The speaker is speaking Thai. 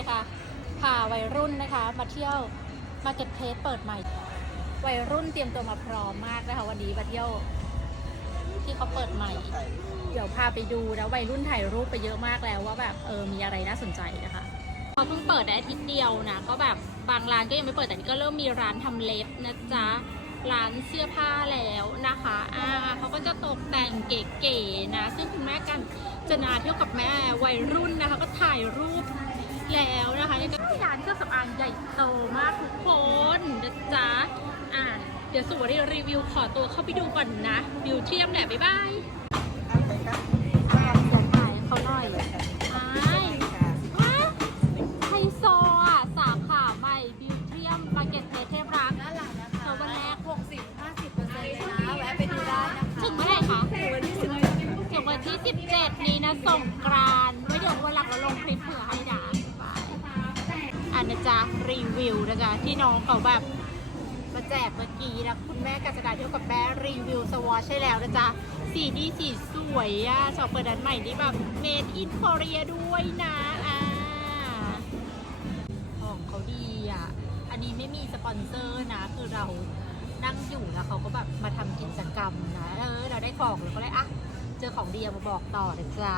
นะคะพาวัยรุ่นนะคะ มาเที่ยวมาเก็ตเพสเปิดใหม่ วัยรุ่นเตรียมตัวมาพร้อมมากนะคะ วันนี้มาเที่ยวที่เขาเปิดใหม่ เดี๋ยวพาไปดูนะวัยรุ่นถ่ายรูปไปเยอะมากแล้วว่าแบบเออมีอะไรน่าสนใจนะคะเขาเพิ่งเปิดได้อาทิตย์เดียวนะก็แบบบางร้านก็ยังไม่เปิดแต่นี่ก็เริ่มมีร้านทำเล็บนะจ๊ะร้านเสื้อผ้าแล้วนะคะ อ่าเขาก็จะตกแต่งเก๋ๆนะ ซึ่งคุณแม่กันจะนาเที่ยวกับแม่วัยรุ่นนะคะ ก็ถ่ายรูป โตมากทุกคนนะจ๊ะ อะ เดี๋ยวสุวรรณรีวิวขอตัวเข้าไปดูก่อนนะบิวเทียมแหละบ๊ายบายันนะจ๊ะรีวิวนะจ๊ะที่น้องเขาแบบมาแจกเมื่อกี้นะคุณแม่กัจจดาเที่ยวกับแม่รีวิวสวอชให้แล้วนะจ๊ะสีดีสีสวยอะชอบเปิดดันใหม่นี่แบบ made in Korea ด้วยนะอ่าของเขาดีอะ อันนี้ไม่มีสปอนเซอร์นะ คือเรานั่งอยู่แล้วเขาก็แบบมาทำกิจกรรมนะเออเราได้ของเราก็เลยอะ เจอของดีมาบอกต่อนะจ๊ะ